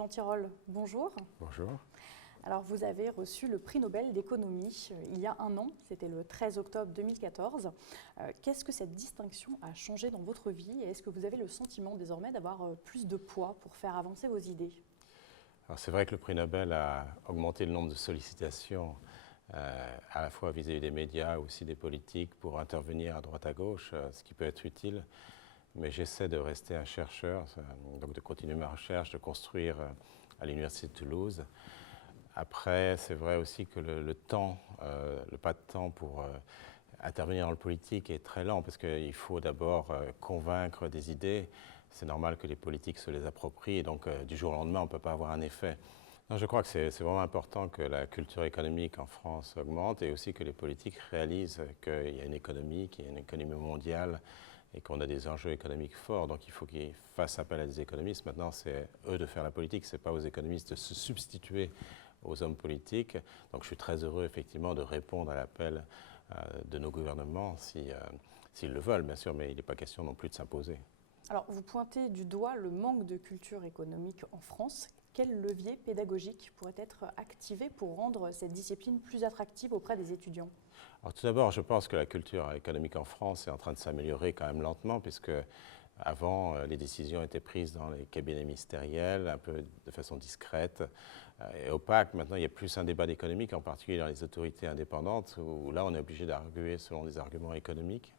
Jean Tirole, bonjour. Bonjour. Alors, vous avez reçu le prix Nobel d'économie il y a un an, c'était le 13 octobre 2014. Qu'est-ce que cette distinction a changé dans votre vie et est-ce que vous avez le sentiment désormais d'avoir plus de poids pour faire avancer vos idées? Alors c'est vrai que le prix Nobel a augmenté le nombre de sollicitations à la fois vis-à-vis des médias, aussi des politiques, pour intervenir à droite à gauche, ce qui peut être utile. Mais j'essaie de rester un chercheur, donc de continuer ma recherche, de construire à l'Université de Toulouse. Après, c'est vrai aussi que le pas de temps pour intervenir dans le politique est très lent, parce qu'il faut d'abord convaincre des idées. C'est normal que les politiques se les approprient, et donc du jour au lendemain, on ne peut pas avoir un effet. Non, je crois que c'est vraiment important que la culture économique en France augmente, et aussi que les politiques réalisent qu'il y a une économie, qu'il y a une économie mondiale, et qu'on a des enjeux économiques forts. Donc il faut qu'ils fassent appel à des économistes. Maintenant, c'est eux de faire la politique, ce n'est pas aux économistes de se substituer aux hommes politiques. Donc je suis très heureux effectivement de répondre à l'appel de nos gouvernements s'ils le veulent, bien sûr, mais il n'est pas question non plus de s'imposer. Alors, vous pointez du doigt le manque de culture économique en France. Quel levier pédagogique pourrait être activé pour rendre cette discipline plus attractive auprès des étudiants? Alors tout d'abord, je pense que la culture économique en France est en train de s'améliorer quand même lentement, puisque avant, les décisions étaient prises dans les cabinets ministériels, un peu de façon discrète et opaque. Maintenant, il y a plus un débat économique, en particulier dans les autorités indépendantes, où là, on est obligé d'arguer selon des arguments économiques.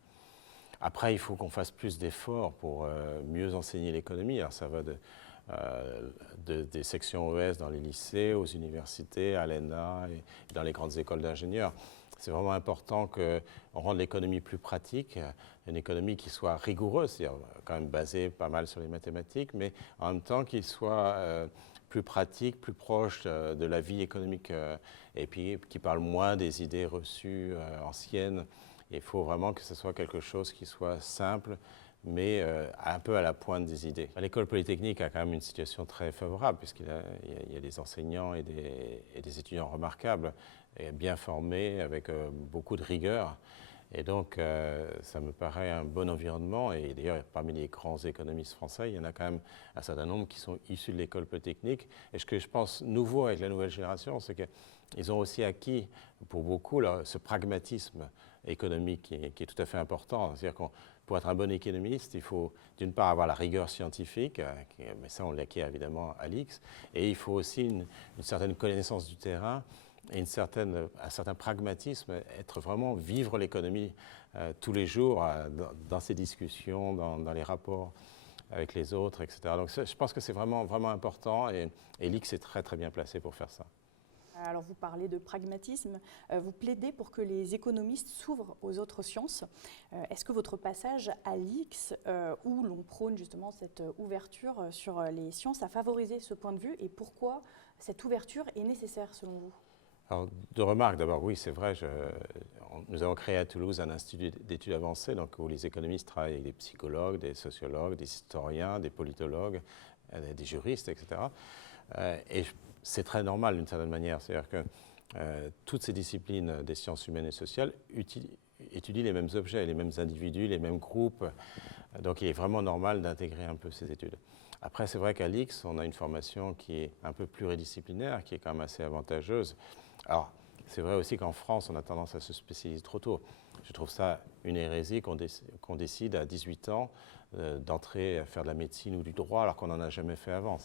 Après, il faut qu'on fasse plus d'efforts pour mieux enseigner l'économie. Alors ça va des sections ES dans les lycées, aux universités, à l'ENA et dans les grandes écoles d'ingénieurs. C'est vraiment important qu'on rende l'économie plus pratique, une économie qui soit rigoureuse, c'est-à-dire quand même basée pas mal sur les mathématiques, mais en même temps qu'il soit plus pratique, plus proche de la vie économique, et puis qui parle moins des idées reçues anciennes. Il faut vraiment que ce soit quelque chose qui soit simple, mais un peu à la pointe des idées. L'école polytechnique a quand même une situation très favorable, puisqu'il y a des enseignants et des étudiants remarquables, et bien formés, avec beaucoup de rigueur. Et donc, ça me paraît un bon environnement. Et d'ailleurs, parmi les grands économistes français, il y en a quand même un certain nombre qui sont issus de l'école polytechnique. Et ce que je pense nouveau avec la nouvelle génération, c'est qu'ils ont aussi acquis, pour beaucoup, ce pragmatisme économique qui est tout à fait important. C'est-à-dire que pour être un bon économiste, il faut d'une part avoir la rigueur scientifique, mais ça on l'acquiert évidemment à l'IX, et il faut aussi une certaine connaissance du terrain et un certain pragmatisme, vivre l'économie tous les jours dans ces discussions, dans les rapports avec les autres, etc. Donc je pense que c'est vraiment, vraiment important, et l'IX est très très bien placé pour faire ça. Alors vous parlez de pragmatisme, vous plaidez pour que les économistes s'ouvrent aux autres sciences. Est-ce que votre passage à l'IX, où l'on prône justement cette ouverture sur les sciences, a favorisé ce point de vue, et pourquoi cette ouverture est nécessaire selon vous? Alors, deux remarques. D'abord, oui, c'est vrai, nous avons créé à Toulouse un institut d'études avancées, donc, où les économistes travaillent avec des psychologues, des sociologues, des historiens, des politologues, des juristes, etc. Et c'est très normal d'une certaine manière. C'est-à-dire que toutes ces disciplines des sciences humaines et sociales étudient les mêmes objets, les mêmes individus, les mêmes groupes. Donc il est vraiment normal d'intégrer un peu ces études. Après, c'est vrai qu'à l'IX, on a une formation qui est un peu pluridisciplinaire, qui est quand même assez avantageuse. Alors, c'est vrai aussi qu'en France, on a tendance à se spécialiser trop tôt. Je trouve ça une hérésie qu'on décide à 18 ans d'entrer à faire de la médecine ou du droit alors qu'on n'en a jamais fait avant.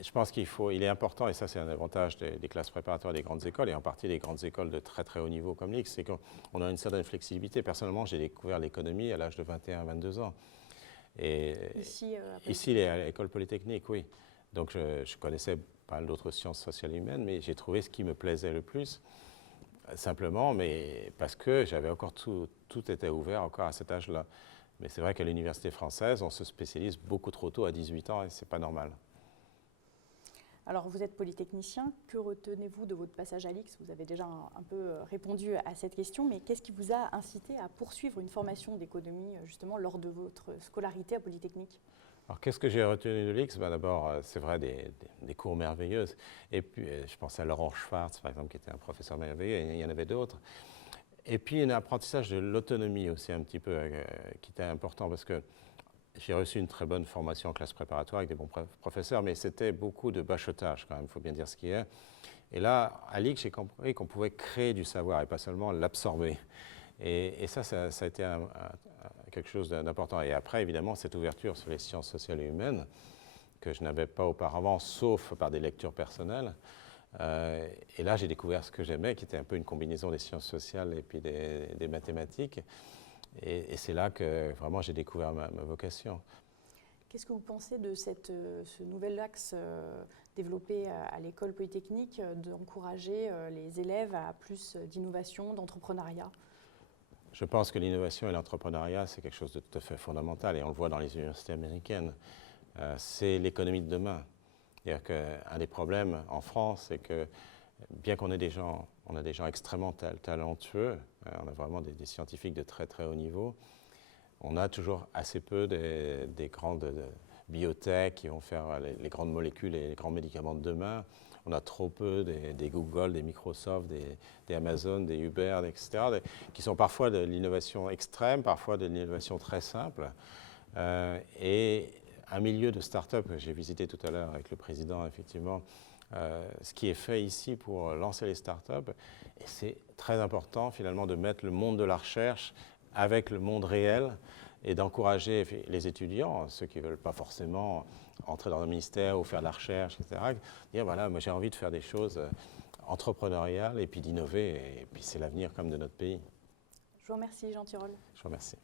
Je pense il est important, et ça c'est un avantage des classes préparatoires des grandes écoles, et en partie des grandes écoles de très très haut niveau comme l'IX, c'est qu'on a une certaine flexibilité. Personnellement, j'ai découvert l'économie à l'âge de 21-22 ans. Et ici à l'école polytechnique, oui. Donc je connaissais pas mal d'autres sciences sociales et humaines, mais j'ai trouvé ce qui me plaisait le plus, simplement, mais parce que j'avais encore tout était ouvert encore à cet âge-là. Mais c'est vrai qu'à l'université française, on se spécialise beaucoup trop tôt à 18 ans, et c'est pas normal. Alors, vous êtes polytechnicien, que retenez-vous de votre passage à l'IX? Vous avez déjà un peu répondu à cette question, mais qu'est-ce qui vous a incité à poursuivre une formation d'économie, justement, lors de votre scolarité à Polytechnique? Alors, qu'est-ce que j'ai retenu de l'IX? D'abord, c'est vrai, des cours merveilleux. Et puis, je pense à Laurent Schwartz, par exemple, qui était un professeur merveilleux, et il y en avait d'autres. Et puis, un apprentissage de l'autonomie aussi, un petit peu, qui était important, parce que J'ai reçu une très bonne formation en classe préparatoire avec des bons professeurs, mais c'était beaucoup de bachotage quand même, il faut bien dire ce qui est. Et là, à l'IC, j'ai compris qu'on pouvait créer du savoir et pas seulement l'absorber. Et ça a été quelque chose d'important. Et après, évidemment, cette ouverture sur les sciences sociales et humaines, que je n'avais pas auparavant, sauf par des lectures personnelles. Et là, j'ai découvert ce que j'aimais, qui était un peu une combinaison des sciences sociales et puis des mathématiques. Et c'est là que vraiment j'ai découvert ma vocation. Qu'est-ce que vous pensez de ce nouvel axe développé à l'école polytechnique d'encourager les élèves à plus d'innovation, d'entrepreneuriat? Je pense que l'innovation et l'entrepreneuriat, c'est quelque chose de tout à fait fondamental et on le voit dans les universités américaines. C'est l'économie de demain. C'est-à-dire qu'un des problèmes en France, c'est que bien qu'on ait des gens, on a des gens extrêmement talentueux, on a vraiment des scientifiques de très très haut niveau, on a toujours assez peu des grandes biotech qui vont faire les grandes molécules et les grands médicaments de demain. On a trop peu des Google, des Microsoft, des Amazon, des Uber, etc., qui sont parfois de l'innovation extrême, parfois de l'innovation très simple. Et un milieu de start-up que j'ai visité tout à l'heure avec le président, effectivement, ce qui est fait ici pour lancer les start-up, et c'est très important finalement de mettre le monde de la recherche avec le monde réel et d'encourager les étudiants, ceux qui ne veulent pas forcément entrer dans un ministère ou faire de la recherche, etc., dire voilà, moi j'ai envie de faire des choses entrepreneuriales et puis d'innover, et puis c'est l'avenir comme de notre pays. Je vous remercie, Jean Tirole. Je vous remercie.